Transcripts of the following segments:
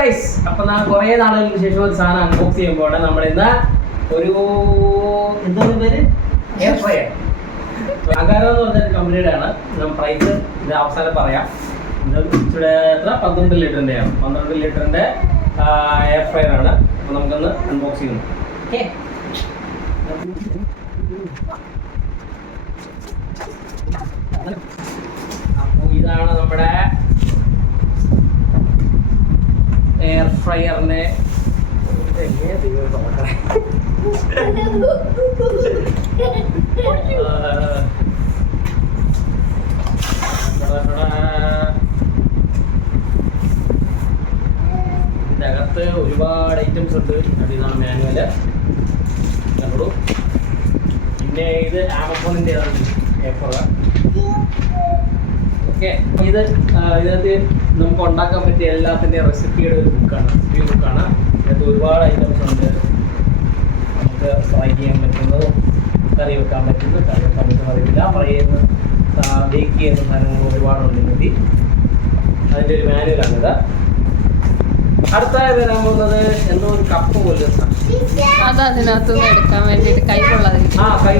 Guys അപ്പൊ നാ കുറെ നാളുകൾക്ക് ശേഷം ഒരു സാധനം അൺബോക്സ് ചെയ്യുമ്പോൾ നമ്മൾ ഇന്ന് ഒരു എന്താ പേര്? എയർ ഫ്രയർ അകാരം എന്ന് പറഞ്ഞ ഒരു കമ്പനിയുടെ ആണ് പ്രൈസ് ഇത് അവസാനം പറയാം. പന്ത്രണ്ട് ലിറ്ററിന്റെ ആണ്. പന്ത്രണ്ട് ലിറ്ററിന്റെ എയർ ഫ്രയർ ആണ്. അപ്പൊ നമുക്കൊന്ന് അൺബോക്സ് ചെയ്യുന്നു ഓക്കെ ഇതാണ് നമ്മുടെ എയർ ഫ്രയറിന്റെ എങ്ങനെയാ ദൈവമേ തുറക്കണേ? ആ. ടടാ ടടാ. ഇതിന്റെ ഇതിനകത്ത് ഒരുപാട് ഐറ്റംസ് ഉണ്ട്. അതിനാണ് മാനുവൽ കണ്ടു പിന്നെ ഇത് ആമസോണിന്റെ പേപ്പർ ഓക്കെ ഇത് ഇതിനകത്ത് നമുക്ക് ഉണ്ടാക്കാൻ പറ്റിയ എല്ലാത്തിന്റെയും റെസിപ്പിയുടെ ഒരു ബുക്കാണ് റെസിപ്പി ബുക്കാണ് ഇതിനകത്ത് ഒരുപാട് ഐറ്റംസ് ഉണ്ട്. നമുക്ക് ഫ്രൈ ചെയ്യാൻ പറ്റുന്നതും കറി വെക്കാൻ പറ്റുന്നത് കറി വെക്കാൻ പറ്റുന്ന അറിയില്ല. ഫ്രൈ ചെയ്യുന്ന ബേക്ക് ചെയ്യുന്ന സാധനങ്ങൾ ഒരുപാടുണ്ട് ഇതിനകത്ത്. അതിന്റെ ഒരു മാനുവലാണിത് അടുത്തായി വരാൻ പോകുന്നത് എന്തോ ഒരു കപ്പ് പോലെ. അത് അതിനകത്തുനിന്ന് എടുക്കാൻ വേണ്ടിട്ട് കൈ കൊള്ളാതിരിക്കും. ആ കൈ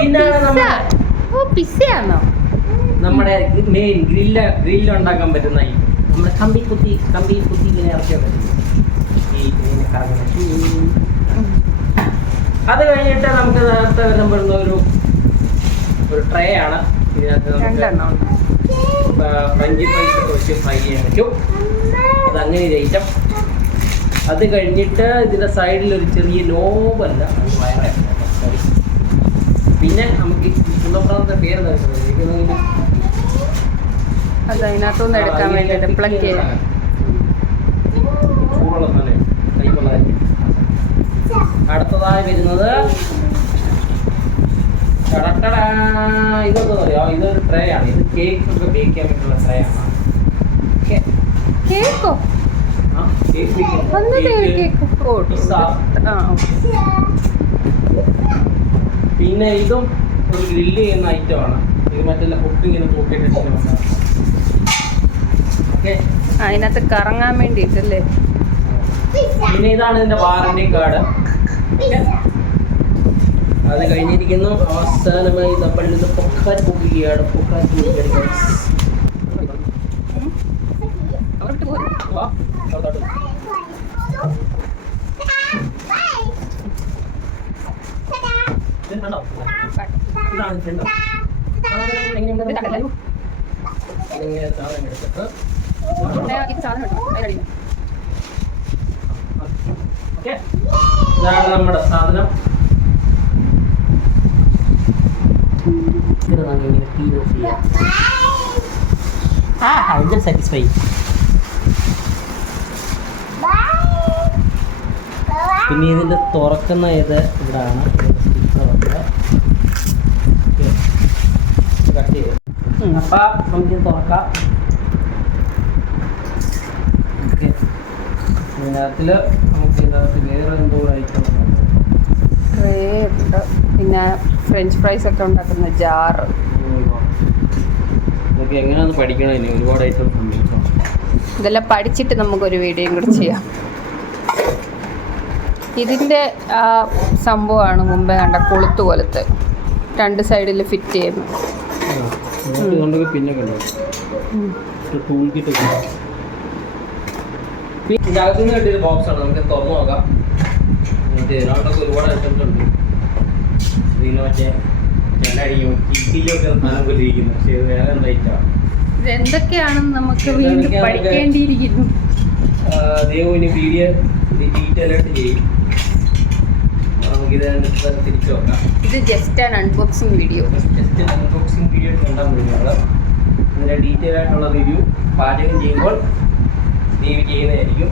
പിന്നെ പിസ്സയാണോ നമ്മുടെ മെയിൻ ഗ്രില്ല ഗ്രില്ല് ഉണ്ടാക്കാൻ പറ്റുന്ന ഈ നമ്മുടെ കമ്പി കുത്തി കമ്പി കുത്തി ഇങ്ങനെ ഇറക്കിയാൽ പറ്റും ഈ ഇങ്ങനെ കറങ്ങുന്ന അത് കഴിഞ്ഞിട്ട് നമുക്ക് നേരത്തെ വരുമ്പോഴുള്ള ഒരു ഒരു ട്രേ ആണ്. ഇതിനകത്ത് നമുക്ക് രണ്ടെണ്ണം ഉണ്ട്. ഫ്രഞ്ച് ഫ്രൈസ് ഒക്കെ വെച്ച് ഫ്രൈ ചെയ്യാൻ പറ്റും. അത് അങ്ങനെ ഒരു ഐറ്റം അത് കഴിഞ്ഞിട്ട് ഇതിന്റെ സൈഡിൽ ഒരു ചെറിയ ലോബല്ല അത് നമ്മൾ സോറി പിന്നെ അത് അതിനകത്തുനിന്ന് എടുക്കാൻ വേണ്ടിയിട്ട് പ്ലഗ് ചെയ്യാം അടുത്തതായി വരുന്നത് ടടട്ടടാ. ഇതെന്താ പറയാ? ഇതൊരു ട്രേ ആണ്. ഇത് കേക്ക് ഒക്കെ ബേക്ക് ചെയ്യാൻ പറ്റുന്ന ട്രേ ആണ്. പിന്നെ ഇതും ഒരു ഗ്രില്ല് ചെയ്യുന്ന ഐറ്റമാണ് ഇത് മറ്റല്ല കുക്ക് ഇങ്ങനെ ഓക്കെ അതിനകത്ത് കറങ്ങാൻ വേണ്ടിട്ടല്ലേ? പിന്നെ ഇതാണ് ഇതിന്റെ വാറണ്ടി കാർഡ് അത് കഴിഞ്ഞിരിക്കുന്നു. അവസാനമായി നമ്മൾ ഇത് പൊക്കാൻ പോകുകയാണ് പൊക്കാൻ പോകുകയാണ് guys. വാ, അവിടോട്ട്. ഇത് കണ്ടോ? നമ്മുടെ സാധനം സാറ്റിസ്ഫൈ പിന്നെ ഇതിന്റെ തുറക്കുന്ന ഇത് ഇവിടാണ് കട്ട് ചെയ്ത് അപ്പൊ നമുക്ക് തുറക്കാം. ഓക്കെ. ഇതിനകത്തിൽ നമുക്ക് ഇതിനകത്ത് വേറെ എന്തോ ഐറ്റം ഉണ്ട്? പിന്നെ ഫ്രഞ്ച് ഫ്രൈസ് ഒക്കെ ഉണ്ടാക്കുന്ന നമുക്ക് എങ്ങനെയാന്ന് പഠിക്കണം ഇനി? ഒരുപാട് ഐറ്റംസ് ഉണ്ട്. ഇതെല്ലാം പഠിച്ചിട്ട് നമുക്കൊരു വീഡിയോയും കൂടി ചെയ്യാം. ഇതിന്റെ ആ സംഭവമാണ് മുമ്പേ കണ്ട കൊളുത്ത് പോലത്തെ രണ്ട് സൈഡിൽ ഫിറ്റ് ചെയ്യുന്നു ആ, നമുക്ക് ഇതുകൊണ്ടൊക്കെ പിന്നെ കണ്ടോ? ടൂൾ കിറ്റ് ഇതിനകത്തുനിന്ന് കിട്ടിയ ബോക്സ് ആണ്? നമുക്ക് തുറന്നു നോക്കാം. എന്നിട്ട് ഇതിനകത്തൊക്കെ ഒരുപാട് ഐറ്റംസ് ഉണ്ട്. ഇതിന് മറ്റേ രണ്ടടിയും കിറ്റിലൊക്കെ സാധനം കൊണ്ടിരിക്കുന്നു പക്ഷേ ഇത് വേറെ എന്താ ഐറ്റമാണ് ഇതെന്തൊക്കെയാണെന്ന് നമുക്ക് വീണ്ടും പഠിക്കേണ്ടിയിരിക്കുന്നു. ദേവുവിന് വീഡിയോ ഡീറ്റെയിൽ ആയിട്ട് ചെയ്യും. തിരിച്ചു നോക്കാം ഇത് just an unboxing video just unboxing video കണ്ടാൽ മതി നിങ്ങൾ ഇതിന്റെ ഡീറ്റെയിൽ ആയിട്ടുള്ള റിവ്യൂ പാചകം ചെയ്യുമ്പോൾ ദേവി ചെയ്യുന്നതായിരിക്കും.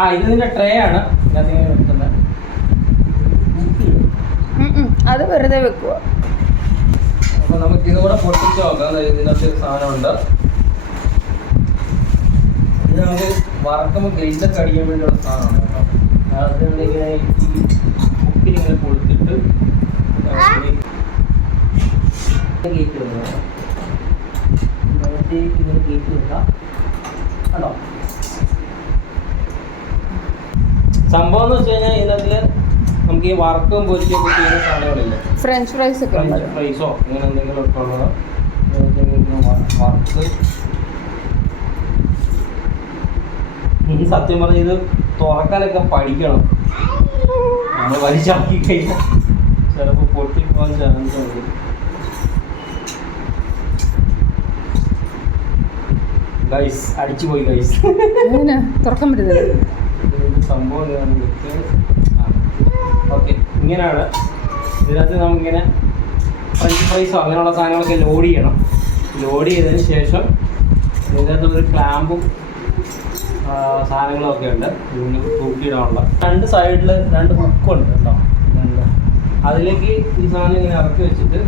ആ ഇത് ഇതിന്റെ ട്രേ ആണ്. ഞാൻ നിങ്ങൾ വെക്കുന്നത് അത് വെറുതെ വെക്കുക അപ്പോൾ നമുക്ക് ഇതുകൂടെ പൊട്ടിച്ച് നോക്കാം. ഇതിനകത്ത് സാധനമുണ്ട്. ഇത് നമുക്ക് വറക്കുമ്പോൾ ഗ്രില്ലൊക്കെ അടിക്കാൻ വേണ്ടിയുള്ള സാധനമാണ്. ഈ കൊടുത്തിട്ട് ഇങ്ങനെ വെക്കാം കണ്ടോ സംഭവം എന്ന് വെച്ച് കഴിഞ്ഞാൽ നമുക്ക് ഈ വർക്കും പൊരിച്ചൊക്കെ ചെയ്യുന്ന സാധനങ്ങളില്ലേ? ഫ്രഞ്ച് ഫ്രൈസ് ഒക്കെ ഫ്രഞ്ച് ഫ്രൈസോ അങ്ങനെ എന്തെങ്കിലും ഒക്കെ ഉള്ളതോ? വറുത്ത് ഇനി സത്യം പറഞ്ഞ ഇത് തുറക്കാനൊക്കെ പഠിക്കണം. നമ്മൾ വലിച്ചാക്കി കഴിഞ്ഞാൽ ചിലപ്പോൾ പൊട്ടിപ്പോകാൻ ചാൻസ് ഉണ്ട്. ഗൈസ് അടിച്ചു പോയി ഗൈസ് തുറക്കാൻ സംഭവം ഓക്കെ ഇങ്ങനെയാണ്. ഇതിനകത്ത് നമുക്കിങ്ങനെ ഫ്രഞ്ച് ഫ്രൈസോ അങ്ങനെയുള്ള സാധനങ്ങളൊക്കെ ലോഡ് ചെയ്യണം. ലോഡ് ചെയ്തതിന് ശേഷം ഇതിനകത്ത് ഒരു ക്ലാമ്പും സാധനങ്ങളും ഒക്കെ ഉണ്ട്. ഇതിന് തൂക്കിയിടാനുള്ള. രണ്ട് സൈഡിൽ രണ്ട് ഹുക്കുണ്ട് കേട്ടോ. രണ്ട് അതിലേക്ക് ഈ സാധനം ഇങ്ങനെ ഇറക്കി വെച്ചിട്ട്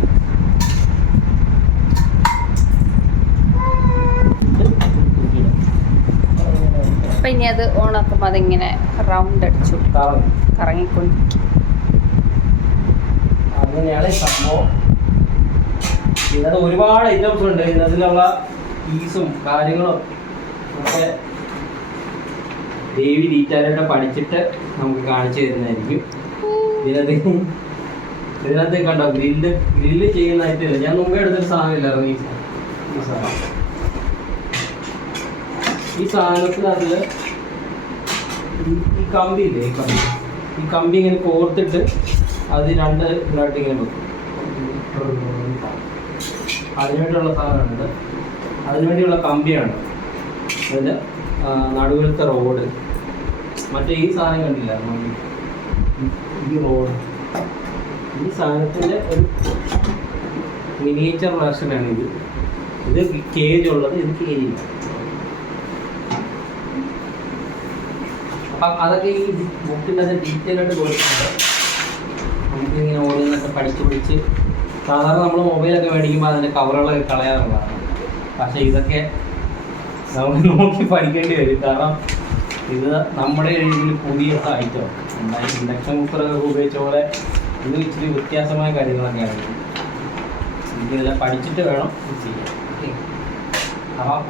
അപ്പം ഇനി അത് ഓണാക്കുമ്പോൾ അതിങ്ങനെ റൗണ്ട് അടിച്ചു. കറങ്ങും. കറങ്ങിക്കൊണ്ട് അങ്ങനെയാണ് സംഭവം. ഇതിനകത്ത് ഒരുപാട് ഐറ്റംസ് ഉണ്ട്. ഇതിനകത്തിലുള്ള പീസും കാര്യങ്ങളും ഒക്കെ ദേവി ഡീറ്റാലായിട്ട് പഠിച്ചിട്ട് നമുക്ക് കാണിച്ചു തരുന്നതായിരിക്കും. ഇതിനകത്ത് ഇതിനകത്ത് കണ്ടോ ഗ്രില്ല് ഗ്രില്ല് ചെയ്യുന്നതായിട്ടില്ല ഞാൻ മുമ്പേ എടുത്തൊരു സാധനം ഇല്ലായിരുന്നു ഈ സാധനം. ഈ സാധനത്തിനകത്ത് ഈ കമ്പി ഇല്ലേ ഈ കമ്പി? ഈ കമ്പി ഇങ്ങനെ കോർത്തിട്ട് അത് രണ്ട് ഇതായിട്ട് ഇങ്ങനെ വെക്കും. അതിനുവേണ്ടിയുള്ള സാധനമുണ്ട്. അതിനുവേണ്ടിയുള്ള കമ്പിയാണ്. അതിന്റെ നടുവിലത്തെ റോഡ്. മറ്റേ ഈ സാധനം കണ്ടില്ല ഈ- റോഡ്. ഈ സാധനത്തിന്റെ ഒരു മിനിയേച്ചർ വേർഷനാണ് ഇത്. ഇത് കേജ് ഉള്ളത് ഇത് കേജ് ഇല്ല. അപ്പം അതൊക്കെ ഈ ബുക്കിന്റെ ഡീറ്റെയിൽ ആയിട്ട് കൊടുക്കുന്നുണ്ട് നമുക്ക് ഇങ്ങനെ ഓരോന്നൊക്കെ പഠിച്ച് പഠിച്ച് സാധാരണ നമ്മൾ മൊബൈലൊക്കെ മേടിക്കുമ്പോൾ അതിന്റെ കവറുകളൊക്കെ കളയാറുള്ളതാണ്. പക്ഷേ ഇതൊക്കെ നമുക്ക് നോക്കി പഠിക്കേണ്ടി വരും. കാരണം ഇത് നമ്മുടെ രീതിയിൽ പുതിയ ഐറ്റം ഇൻഡക്ഷൻ കുക്കറൊക്കെ ഉപയോഗിച്ച പോലെ ഇത് ഇച്ചിരി വ്യത്യാസമായ കാര്യങ്ങളൊക്കെയാണ്. ഇത്. പഠിച്ചിട്ട് വേണം ചെയ്യാൻ. അപ്പം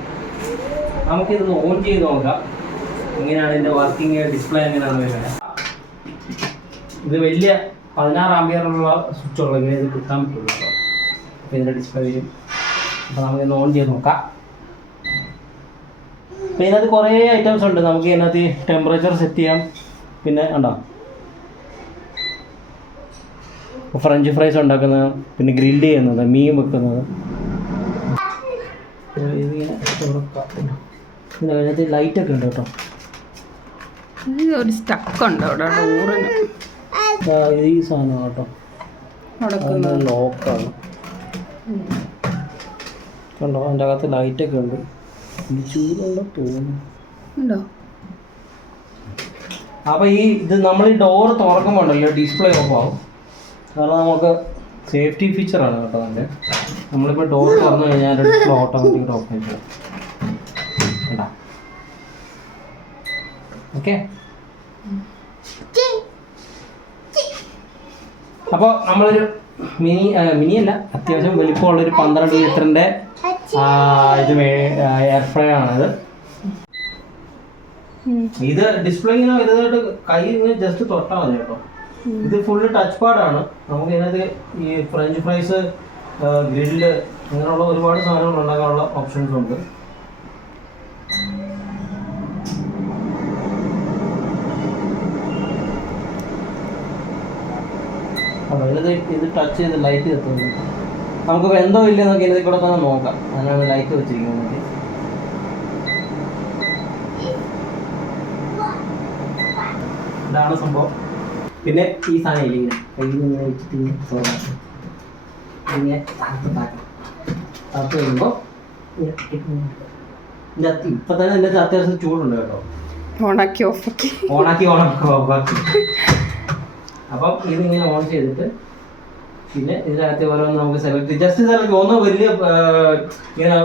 നമുക്കിതൊന്ന് ഓൺ ചെയ്ത് നോക്കാം. എങ്ങനെയാണ് ഇതിന്റെ വർക്കിംഗ് ഡിസ്പ്ലേ എങ്ങനെയാണ് വരുന്നത്? ഇത് വലിയ പതിനാറ് ആംബിയറുള്ള സ്വിച്ചുള്ള ഇങ്ങനെ ഇത് കിട്ടാൻ പറ്റുള്ളൂ അപ്പോൾ ഇതിന്റെ ഡിസ്പ്ലേ വരും അപ്പോൾ നമുക്കിന്ന് ഓൺ ചെയ്ത് നോക്കാം. അപ്പോൾ ഇതിനകത്ത് കുറേ ഐറ്റംസ് ഉണ്ട്. നമുക്ക് ഇതിനകത്ത് ടെമ്പറേച്ചർ സെറ്റ് ചെയ്യാം. പിന്നെ ഉണ്ടോ ഫ്രഞ്ച് ഫ്രൈസ് ഉണ്ടാക്കുന്നത് പിന്നെ ഗ്രില്ല് ചെയ്യുന്നത് മീൻ വെക്കുന്നത്. ഇതിങ്ങനെ അതിനകത്ത് ലൈറ്റൊക്കെ ഉണ്ട് കേട്ടോ. ഒരു സ്റ്റക്ക് ഉണ്ട് അവിടെ ഊറിന്. ഈ സാധനം കേട്ടോ. ലോക്കാണ് കണ്ടോ? അതിന്റെ അകത്ത് ലൈറ്റൊക്കെ ഉണ്ട്. അപ്പോൾ ഈ ഇത് നമ്മൾ ഈ ഡോർ തുറക്കുമ്പോണ്ടല്ലോ ഡിസ്പ്ലേ ഓഫ് ആവും. കാരണം നമുക്ക് സേഫ്റ്റി ഫീച്ചറാണ് കേട്ടോ അതിന്റെ നമ്മളിപ്പോൾ ഡോർ തുറന്നു കഴിഞ്ഞാൽ ഓട്ടോമാറ്റിക് ഓഫ് ആയിട്ട് ഓക്കെ അപ്പോൾ നമ്മളൊരു മിനി മിനിയല്ല അത്യാവശ്യം വലിപ്പമുള്ളൊരു പന്ത്രണ്ട് ലിറ്ററിന്റെ ഇത് എയർ ഫ്രൈ ആണ് ഇത് ഡിസ്പ്ലേ ഇങ്ങനെ വലുതായിട്ട് കൈ ഇങ്ങനെ ജസ്റ്റ് തൊട്ടാൽ മതി കേട്ടോ. ഇത് ഫുള്ള് ടച്ച് പാഡാണ് നമുക്ക് ഇതിനകത്ത് ഈ ഫ്രഞ്ച് ഫ്രൈസ് ഗ്രില്ല് അങ്ങനെയുള്ള ഒരുപാട് സാധനങ്ങൾ ഉണ്ടാക്കാനുള്ള ഓപ്ഷൻസ് ഉണ്ട്. ഇത് ഇത് ടച്ച് ചെയ്ത് ലൈറ്റ് എത്തുന്നു നമുക്ക് വെന്തോ ഇല്ലെന്നൊക്കെ ഇതിൽ കൂടെ തന്നെ നോക്കാം. അങ്ങനെ ലൈറ്റ് വെച്ചിരിക്കുന്നത് നമുക്ക് ഇതാണ് സംഭവം. പിന്നെ ഈ സാധനം ഇല്ല ഇങ്ങനെ? കയ്യിൽ ഇങ്ങനെ വെച്ചിട്ട് ഇങ്ങനെ. ഇങ്ങനെ അകത്തുണ്ടാക്കണം അകത്ത് കഴിയുമ്പോൾ ഇതിന്റെ അകത്ത് ഇപ്പം തന്നെ ഇതിന്റെ അത്യാവശ്യം ചൂടുണ്ട് കേട്ടോ. ഓണാക്കി ഓഫാക്കി. ഓണാക്കി ഓണാക്കി ഓഫാക്കി. അപ്പം ഇതിങ്ങനെ ഓൺ ചെയ്തിട്ട് പിന്നെ ഇതിനകത്ത് ഓരോന്ന് നമുക്ക് സെലക്ട് ജസ്റ്റ് സെലക്ട് ഒന്നും വലിയ ഇങ്ങനെ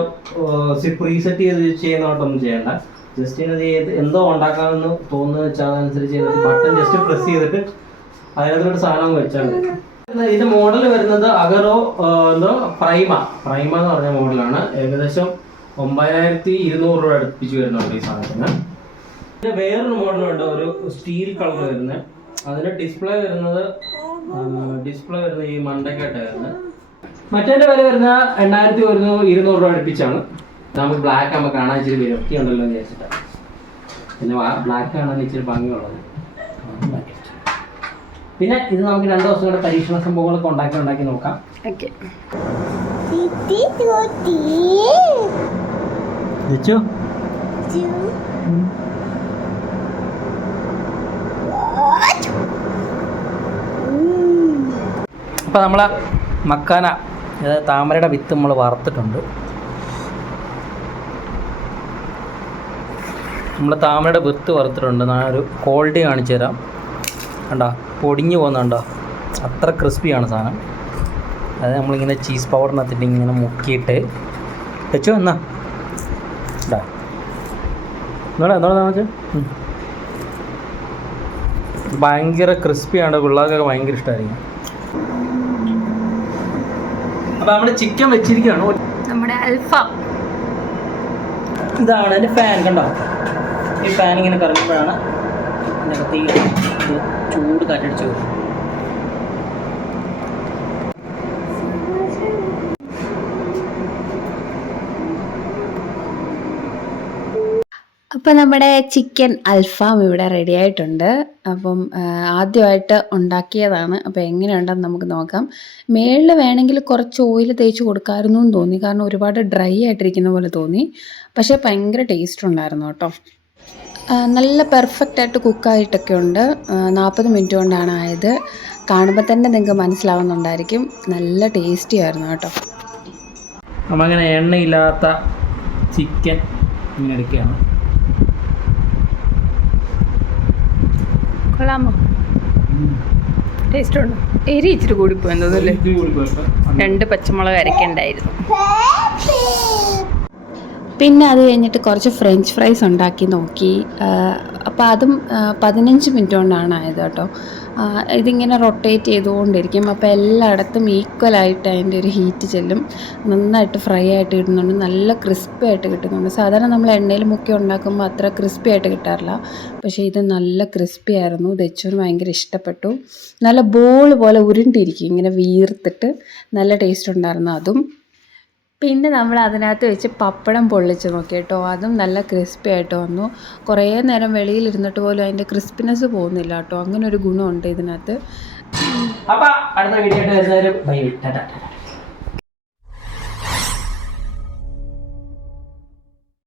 സിപ്പ് റീസെറ്റ് ചെയ്ത് ചെയ്യുന്നതായിട്ടൊന്നും ചെയ്യണ്ട. ജസ്റ്റ് ഇങ്ങനെ ചെയ്ത് എന്തോ ഉണ്ടാക്കാമെന്ന് തോന്നുന്ന വെച്ചാൽ അതനുസരിച്ച് ബട്ടൺ ജസ്റ്റ് പ്രസ് ചെയ്തിട്ട് അതിനകത്തോട്ട് സാധനം വെച്ചാൽ മതി ഇതിന്റെ മോഡൽ വരുന്നത് അഗറോ എന്തോ പ്രൈമ. പ്രൈമ എന്ന് പറഞ്ഞ മോഡലാണ് ഏകദേശം ഒമ്പതിനായിരത്തി ഇരുന്നൂറ് രൂപ അടുപ്പിച്ച് വരുന്നുണ്ട് ഈ സാധനത്തിന്. പിന്നെ വേറൊരു മോഡലുണ്ട് ഒരു സ്റ്റീൽ കളർ വരുന്നത്. അതിന്റെ ഡിസ്പ്ലേ വരുന്നത് ഡിസ്പ്ലേ വരുന്നത് ഈ മണ്ടക്കായിട്ടായിരുന്നു മറ്റേന്റെ വില വരുന്ന എണ്ണായിരത്തി വരുന്ന ഇരുന്നൂറ് രൂപ അടുപ്പിച്ചാണ്. നമുക്ക് ബ്ലാക്ക് ആകുമ്പോൾ കാണാൻ ഇച്ചിരി വിരക്തി ഉണ്ടല്ലോ എന്ന് വിചാരിച്ചിട്ടാണ് പിന്നെ ബ്ലാക്ക് കാണാൻ ഇച്ചിരി ഭംഗിയുള്ളത്. പിന്നെ ഇത് നമുക്ക് രണ്ട് ദിവസം കൂടെ പരീക്ഷണ സംഭവങ്ങളൊക്കെ ഉണ്ടാക്കി ഉണ്ടാക്കി നോക്കാം. ഓക്കെ വെച്ചു അപ്പോൾ നമ്മൾ മക്കാന അതായത് താമരയുടെ വിത്ത് നമ്മൾ വറുത്തിട്ടുണ്ട്. നമ്മൾ താമരയുടെ വിത്ത് വറുത്തിട്ടുണ്ട്. ഞാൻ ഒരു ക്വാളിറ്റി കാണിച്ചു തരാം. കണ്ടോ പൊടിഞ്ഞു പോകുന്നുണ്ടോ അത്ര ക്രിസ്പിയാണ് സാധനം. അത് നമ്മളിങ്ങനെ ചീസ് പൗഡറിനകത്തിട്ട് ഇങ്ങനെ മുക്കിയിട്ട് വെച്ചോ എന്നാ. ഇതാ എന്നാ എന്താ വെച്ചാൽ ഭയങ്കര ക്രിസ്പിയാണ് പിള്ളേർക്കൊക്കെ ഭയങ്കര ഇഷ്ടമായിരിക്കും അപ്പോൾ നമ്മുടെ ചിക്കൻ വെച്ചിരിക്കുകയാണ്. നമ്മുടെ അൽഫാം. ഇതാണ് എന്റെ ഫാൻ കണ്ടോ? ഈ ഫാൻ ഇങ്ങനെ കറങ്ങുമ്പോഴാണ് അതിനകത്ത് ഈ ഇത് ചൂട് കാറ്റടിച്ച് വരും. അപ്പോൾ നമ്മുടെ ചിക്കൻ അൽഫാം ഇവിടെ റെഡി ആയിട്ടുണ്ട്. അപ്പം ആദ്യമായിട്ട് ഉണ്ടാക്കിയതാണ്. അപ്പോൾ എങ്ങനെയുണ്ടെന്ന് നമുക്ക് നോക്കാം. മേളിൽ വേണമെങ്കിൽ കുറച്ച് ഓയിൽ തേച്ച് കൊടുക്കാമായിരുന്നു എന്ന് തോന്നി. കാരണം ഒരുപാട് ഡ്രൈ ആയിട്ടിരിക്കുന്ന പോലെ തോന്നി. പക്ഷേ ഭയങ്കര ടേസ്റ്റ് ഉണ്ടായിരുന്നു കേട്ടോ. നല്ല പെർഫെക്റ്റ് ആയിട്ട് കുക്കായിട്ടൊക്കെ ഉണ്ട്. നാൽപ്പത് മിനിറ്റ് കൊണ്ടാണ് ആയത്. കാണുമ്പോൾ തന്നെ നിങ്ങൾക്ക് മനസ്സിലാവുന്നുണ്ടായിരിക്കും. നല്ല ടേസ്റ്റി ആയിരുന്നു കേട്ടോ. നമ്മളങ്ങനെ എണ്ണയില്ലാത്ത ചിക്കൻ ഇങ്ങനെ എടുക്കുകയാണ് കൊള്ളാമോ? ടേസ്റ്റ് ഉണ്ടോ? എരി ഇച്ചിരി കൂടിപ്പോയി തോന്നുന്നല്ലേ രണ്ട് പച്ചമുളക് അരക്കണ്ടായിരുന്നു പിന്നെ അത് കഴിഞ്ഞിട്ട് കുറച്ച് ഫ്രഞ്ച് ഫ്രൈസ് ഉണ്ടാക്കി നോക്കി. അപ്പോൾ അതും പതിനഞ്ച് മിനിറ്റ് കൊണ്ടാണ് ആയത് കേട്ടോ. ഇതിങ്ങനെ റൊട്ടേറ്റ് ചെയ്തുകൊണ്ടിരിക്കും. അപ്പോൾ എല്ലായിടത്തും ഈക്വലായിട്ട് അതിന്റെ ഒരു ഹീറ്റ് ചെല്ലും. നന്നായിട്ട് ഫ്രൈ ആയിട്ട് കിട്ടുന്നുണ്ട്. നല്ല ക്രിസ്പി ആയിട്ട് കിട്ടുന്നുണ്ട്. സാധാരണ നമ്മൾ എണ്ണയിൽ മുക്കി ഉണ്ടാക്കുമ്പോൾ അത്ര ക്രിസ്പി ആയിട്ട് കിട്ടാറില്ല. പക്ഷേ ഇത് നല്ല ക്രിസ്പി ആയിരുന്നു. ദച്ചൂന് ഭയങ്കര ഇഷ്ടപ്പെട്ടു. നല്ല ബോൾ പോലെ ഉരുണ്ടിരിക്കും. ഇങ്ങനെ വീർത്തിട്ട് നല്ല ടേസ്റ്റ് ഉണ്ടായിരുന്നു. അതും പിന്നെ നമ്മൾ അതിനകത്ത് വെച്ച് പപ്പടം പൊള്ളിച്ച് നോക്കി കേട്ടോ അതും നല്ല ക്രിസ്പി ആയിട്ട് വന്നു. കുറേ നേരം വെളിയിലിരുന്നിട്ട് പോലും അതിന്റെ ക്രിസ്പിനെസ് പോകുന്നില്ല കേട്ടോ അങ്ങനെ ഒരു ഗുണമുണ്ട് ഇതിനകത്ത്. അപ്പം അടുത്ത വീഡിയോ ആയിട്ട് ബൈ. ടാറ്റ.